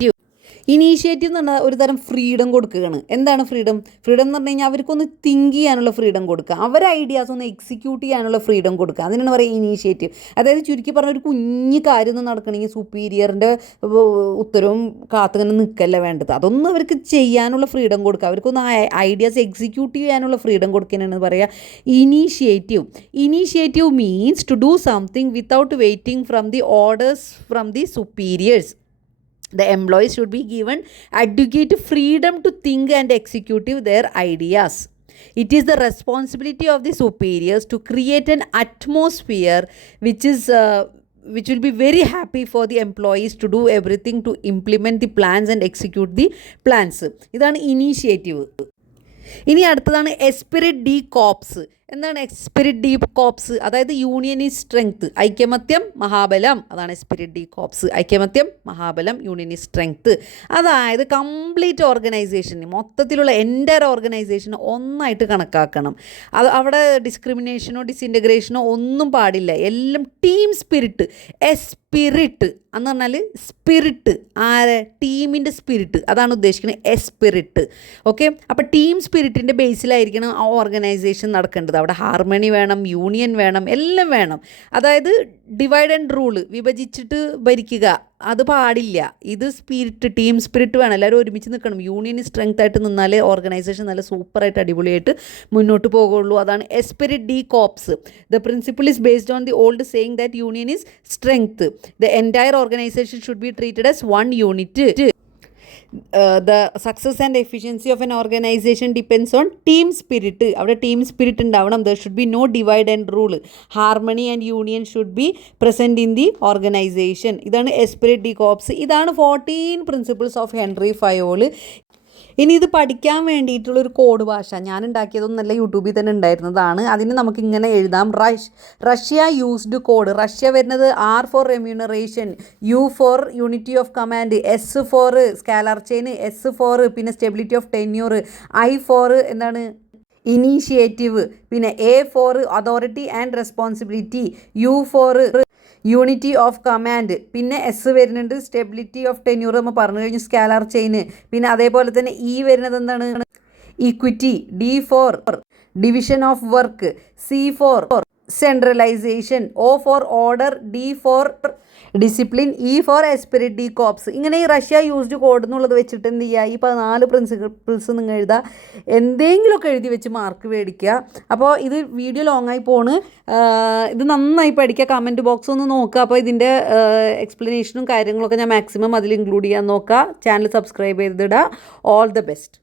ഇനീഷ്യേറ്റീവ് എന്ന് പറഞ്ഞാൽ ഒരു തരം ഫ്രീഡം കൊടുക്കുകയാണ്. എന്താണ് ഫ്രീഡം? ഫ്രീഡം എന്ന് പറഞ്ഞു കഴിഞ്ഞാൽ അവർക്കൊന്ന് തിങ്ക് ചെയ്യാനുള്ള ഫ്രീഡം കൊടുക്കുക, അവരെ ഐഡിയാസ് ഒന്ന് എക്സിക്യൂട്ട് ചെയ്യാനുള്ള ഫ്രീഡം കൊടുക്കുക. അതിനാണ് പറയുക ഇനീഷ്യേറ്റീവ്. അതായത് ചുരുക്കി പറഞ്ഞ ഒരു കുഞ്ഞു കാര്യം ഒന്നും നടക്കണമെങ്കിൽ സുപ്പീരിയറിൻ്റെ ഉത്തരവും കാത്തിങ്ങനെ നിൽക്കല്ല വേണ്ടത്. അതൊന്നും അവർക്ക് ചെയ്യാനുള്ള ഫ്രീഡം കൊടുക്കുക, അവർക്കൊന്ന് ഐഡിയാസ് എക്സിക്യൂട്ട് ചെയ്യാനുള്ള ഫ്രീഡം കൊടുക്കാനാണ് പറയുക initiative. Initiative means to do something without waiting from the orders from the superiors. The employees should be given adequate freedom to think and execute their ideas. It is the responsibility of the superiors to create an atmosphere which will be very happy for the employees to do everything to implement the plans and execute the plans. ഇതാണ് initiative. ഇനി അടുത്തതാണ് esprit de corps. എന്താണ് esprit de corps? അതായത് union is strength, ഐക്യമത്യം മഹാബലം. അതാണ് esprit de corps, ഐക്യമത്യം മഹാബലം, യൂണിയൻ ഈസ് സ്ട്രെങ്ത്. അതായത് കംപ്ലീറ്റ് ഓർഗനൈസേഷൻ, മൊത്തത്തിലുള്ള എൻ്റയർ ഓർഗനൈസേഷൻ ഒന്നായിട്ട് കണക്കാക്കണം. അത് അവിടെ ഡിസ്ക്രിമിനേഷനോ ഡിസിൻറ്റഗ്രേഷനോ ഒന്നും പാടില്ല. എല്ലാം ടീം സ്പിരിറ്റ്, എസ്പിരിറ്റ് എന്ന് പറഞ്ഞാൽ സ്പിരിറ്റ്, ടീമിൻ്റെ സ്പിരിറ്റ്, അതാണ് ഉദ്ദേശിക്കുന്നത് എസ്പിരിറ്റ്. ഓക്കെ, അപ്പോൾ ടീം സ്പിരിറ്റിൻ്റെ ബേസിലായിരിക്കണം ആ ഓർഗനൈസേഷൻ നടക്കേണ്ടത്. അവിടെ ഹാർമണി വേണം, യൂണിയൻ വേണം, എല്ലാം വേണം. അതായത് ഡിവൈഡ് ആൻഡ് റൂള്, വിഭജിച്ചിട്ട് ഭരിക്കുക, അത് പാടില്ല. ഇത് സ്പിരിറ്റ്, ടീം സ്പിരിറ്റ് വേണം. എല്ലാവരും ഒരുമിച്ച് നിൽക്കണം. യൂണിയൻ സ്ട്രെങ്ത് ആയിട്ട് നിന്നാലേ ഓർഗനൈസേഷൻ നല്ല സൂപ്പറായിട്ട് അടിപൊളിയായിട്ട് മുന്നോട്ട് പോകുള്ളൂ. അതാണ് esprit de corps. The principle is based on the old saying that union is strength. The entire organisation should be treated as one unit. The success and efficiency of an organization depends on team spirit. അവിടെ team spirit ഉണ്ടാവണം. there should be no divide and rule. harmony and union should be present in the organization. ഇതാണ് esprit de corps. ഇതാണ് 14 principles of Henry Fayol. ഇനി ഇത് പഠിക്കാൻ വേണ്ടിയിട്ടുള്ളൊരു code ഭാഷ ഞാൻ ഉണ്ടാക്കിയതൊന്നല്ല, യൂട്യൂബിൽ തന്നെ ഉണ്ടായിരുന്നതാണ്. അതിന് നമുക്കിങ്ങനെ എഴുതാം. Russia used code. റഷ്യ വരുന്നത് R for remuneration, U for unity of command, S for scalar chain, S for പിന്നെ stability of tenure, I for എന്താണ് ഇനീഷ്യേറ്റീവ്, പിന്നെ A for authority and responsibility, U for unity of command, പിന്നെ S വരുന്നുണ്ട് stability of tenure നമ്മൾ പറഞ്ഞു കഴിഞ്ഞു, scalar ചെയിന്. പിന്നെ അതേപോലെ തന്നെ വരുന്നത് എന്താണ് equity, D for division of work, C for centralization, O for order, D for discipline, E for esprit de corps. ഇങ്ങനെ ഈ റഷ്യ യൂസ്ഡ് കോഡ് എന്നുള്ളത് വെച്ചിട്ട് എന്ത് ചെയ്യുക, ഈ 14 പ്രിൻസിപ്പിൾസ് നിങ്ങൾ എഴുതുക. എന്തെങ്കിലുമൊക്കെ എഴുതി വെച്ച് മാർക്ക് മേടിക്കുക. അപ്പോൾ ഇത് വീഡിയോ ലോങ് ആയി പോണ്. ഇത് നന്നായി പഠിക്കുക. കമൻറ്റ് ബോക്സ് ഒന്ന് നോക്കുക. അപ്പോൾ ഇതിൻ്റെ എക്സ്പ്ലനേഷനും കാര്യങ്ങളൊക്കെ ഞാൻ മാക്സിമം അതിൽ ഇൻക്ലൂഡ് ചെയ്യാൻ നോക്കുക. ചാനൽ സബ്സ്ക്രൈബ് ചെയ്തിടുക. All the best.